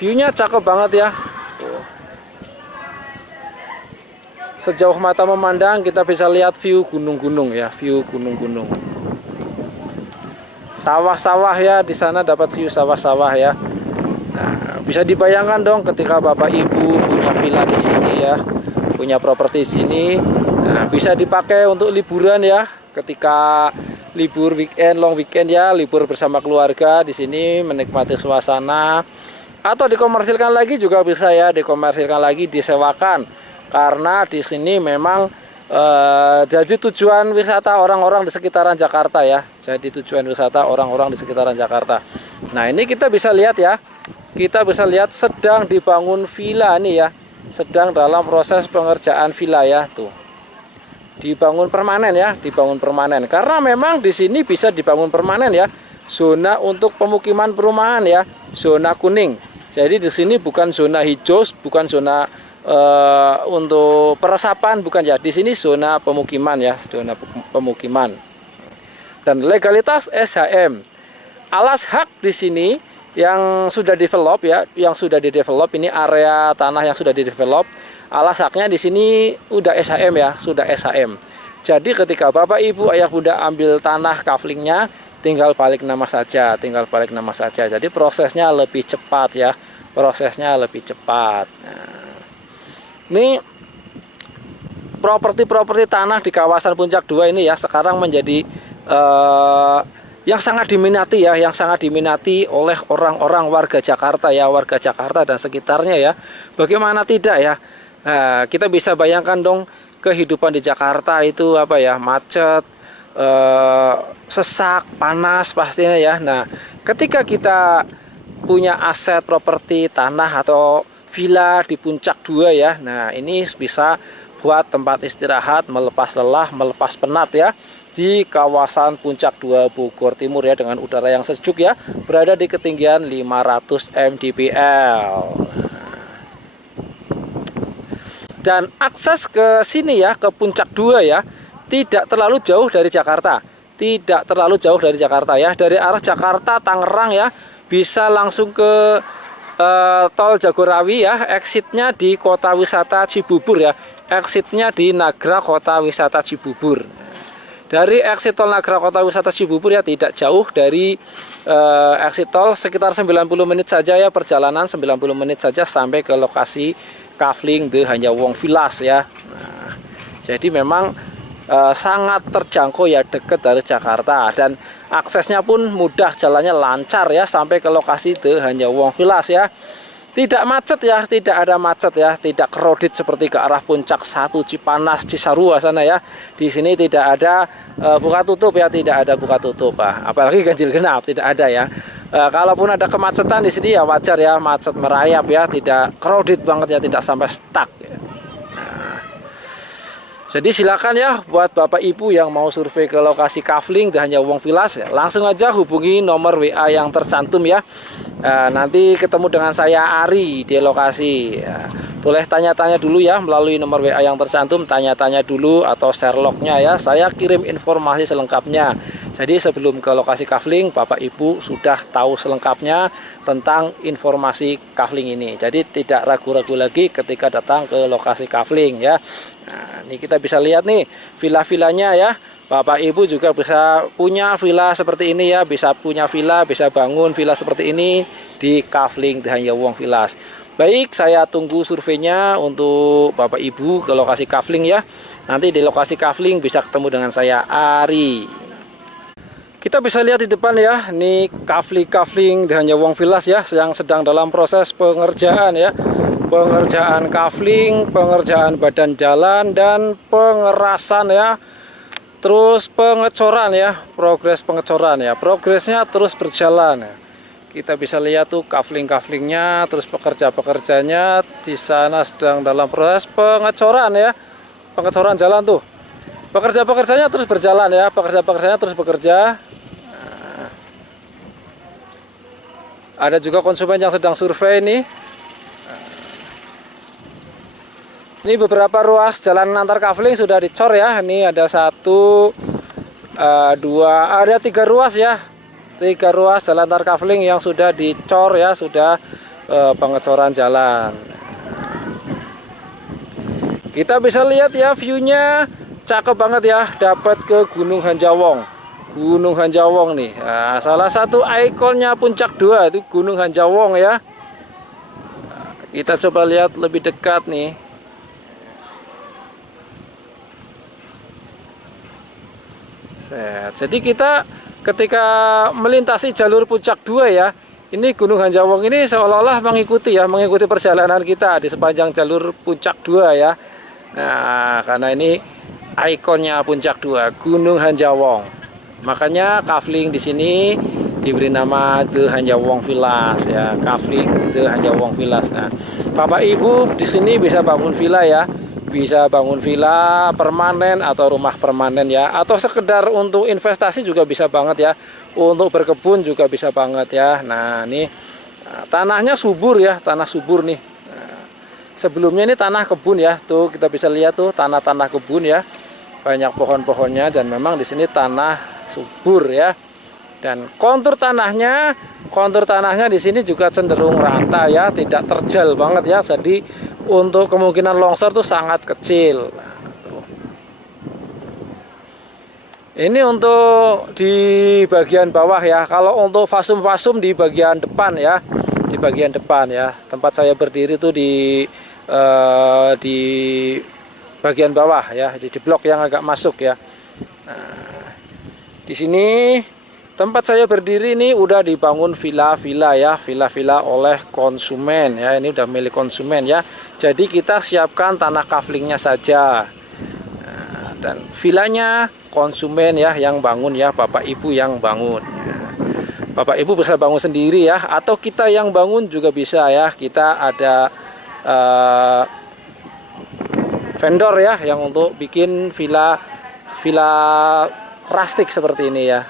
View-nya cakep banget ya. Sejauh mata memandang kita bisa lihat view gunung-gunung ya, view gunung-gunung. Sawah-sawah ya, di sana dapat view sawah-sawah ya. Nah, bisa dibayangkan dong ketika Bapak Ibu punya villa di sini ya, punya properti sini, nah, bisa dipakai untuk liburan ya, ketika libur weekend, long weekend ya, libur bersama keluarga di sini menikmati suasana, atau dikomersilkan lagi juga bisa ya, dikomersilkan lagi, disewakan, karena di sini memang jadi tujuan wisata orang-orang di sekitaran Jakarta ya, jadi tujuan wisata orang-orang di sekitaran Jakarta. Nah ini kita bisa lihat ya, kita bisa lihat sedang dibangun villa nih ya, sedang dalam proses pengerjaan villa ya, tuh dibangun permanen ya, dibangun permanen, karena memang di sini bisa dibangun permanen ya, zona untuk pemukiman perumahan ya, zona kuning. Jadi di sini bukan zona hijau, bukan zona untuk peresapan, bukan ya, di sini zona pemukiman ya, zona pemukiman. Dan legalitas SHM. Alas hak di sini yang sudah develop ya, yang sudah didevelop, ini area tanah yang sudah didevelop. Alas haknya di sini udah SHM ya, sudah SHM. Jadi ketika Bapak Ibu Ayah Bunda ambil tanah kaflingnya, tinggal balik nama saja, tinggal balik nama saja. Jadi prosesnya lebih cepat ya, prosesnya lebih cepat. Nah, ini properti-properti tanah di kawasan Puncak 2 ini ya sekarang menjadi yang sangat diminati ya, yang sangat diminati oleh orang-orang warga Jakarta ya, warga Jakarta dan sekitarnya ya. Bagaimana tidak ya? Nah, kita bisa bayangkan dong kehidupan di Jakarta itu apa ya, macet, sesak, panas pastinya ya. Nah, ketika kita punya aset properti tanah atau villa di Puncak 2 ya, nah ini bisa buat tempat istirahat, melepas lelah, melepas penat ya, di kawasan Puncak 2 Bogor Timur ya, dengan udara yang sejuk ya, berada di ketinggian 500 mdpl. Dan akses ke sini ya, ke Puncak 2 ya, tidak terlalu jauh dari Jakarta, tidak terlalu jauh dari Jakarta ya, dari arah Jakarta Tangerang ya, bisa langsung ke tol Jagorawi ya, exitnya di kota wisata Cibubur ya, exitnya di Nagra kota wisata Cibubur. Dari exit tol Nagra kota wisata Cibubur ya, tidak jauh dari exit tol, sekitar 90 menit saja ya, perjalanan 90 menit saja sampai ke lokasi kafling The Hanyawong Villas ya. Nah, jadi memang sangat terjangkau ya, dekat dari Jakarta, dan aksesnya pun mudah, jalannya lancar ya, sampai ke lokasi The Hanyawong Villas ya. Tidak macet ya, tidak ada macet ya, tidak crowded seperti ke arah Puncak 1 Cipanas, Cisarua sana ya. Di sini tidak ada buka tutup ya, tidak ada buka tutup, apalagi ganjil genap tidak ada ya. Kalaupun ada kemacetan di sini ya wajar ya, macet merayap ya, tidak crowded banget ya, tidak sampai stuck ya. Jadi silakan ya buat Bapak Ibu yang mau survei ke lokasi kafling The Hanyawong Villas ya, langsung aja hubungi nomor WA yang tercantum ya. Nanti ketemu dengan saya Ari di lokasi ya. Boleh tanya-tanya dulu ya melalui nomor WA yang tercantum, tanya-tanya dulu atau share lognya ya, saya kirim informasi selengkapnya. Jadi sebelum ke lokasi kafling, Bapak Ibu sudah tahu selengkapnya tentang informasi kafling ini. Jadi tidak ragu-ragu lagi ketika datang ke lokasi kafling ya. Nah, ini kita bisa lihat nih villa-villanya ya. Bapak Ibu juga bisa punya villa seperti ini ya, bisa punya villa, bisa bangun villa seperti ini di kafling The Hanyawong Villas. Baik, saya tunggu surveinya untuk Bapak Ibu ke lokasi kafling ya. Nanti di lokasi kafling bisa ketemu dengan saya Ari. Kita bisa lihat di depan ya, ini kafling The Hanyawong Villas ya, yang sedang dalam proses pengerjaan ya. Pengerjaan kafling, pengerjaan badan jalan, dan pengerasan ya. Terus pengecoran ya, progres pengecoran ya, progresnya terus berjalan ya. Kita bisa lihat tuh kafling-kaflingnya, terus pekerja-pekerjanya di sana sedang dalam proses pengecoran ya, pengecoran jalan tuh. Pekerja-pekerjanya terus berjalan ya, pekerja-pekerjanya terus bekerja. Nah, ada juga konsumen yang sedang survei nih. Ini beberapa ruas jalan antar kafling sudah dicor ya. Ini ada 1, 2, ada 3 ruas ya. 3 ruas jalan antar kafling yang sudah dicor ya, sudah pengecoran jalan. Kita bisa lihat ya, view-nya cakep banget ya, dapat ke Gunung Hanjawong. Gunung Hanjawong nih, nah, salah satu ikonnya Puncak 2 itu Gunung Hanjawong ya. Kita coba lihat lebih dekat nih. Jadi kita ketika melintasi jalur Puncak 2 ya, ini Gunung Hanjawong ini seolah-olah mengikuti perjalanan kita di sepanjang jalur Puncak 2 ya. Nah, karena ini ikonnya Puncak 2, Gunung Hanjawong. Makanya kafling di sini diberi nama The Hanjawong Villas ya, kafling The Hanjawong Villas. Nah, Bapak Ibu di sini bisa bangun villa ya, bisa bangun villa permanen atau rumah permanen ya, atau sekedar untuk investasi juga bisa banget ya, untuk berkebun juga bisa banget ya. Nah, ini tanahnya subur ya, tanah subur nih. Nah, sebelumnya ini tanah kebun ya, tuh kita bisa lihat tuh tanah-tanah kebun ya, banyak pohon-pohonnya dan memang di sini tanah subur ya. Dan kontur tanahnya di sini juga cenderung rata ya, tidak terjal banget ya. Jadi untuk kemungkinan longsor tuh sangat kecil. Nah, tuh. Ini untuk di bagian bawah ya. Kalau untuk fasum-fasum di bagian depan ya, di bagian depan ya. Tempat saya berdiri tuh di bagian bawah ya, di blok yang agak masuk ya. Nah, di sini tempat saya berdiri ini udah dibangun villa-villa ya, villa-villa oleh konsumen ya. Ini udah milik konsumen ya. Jadi kita siapkan tanah kaflingnya saja. Nah, dan villanya konsumen ya yang bangun ya, Bapak Ibu yang bangun. Bapak Ibu bisa bangun sendiri ya, atau kita yang bangun juga bisa ya. Kita ada vendor ya yang untuk bikin villa rustik seperti ini ya.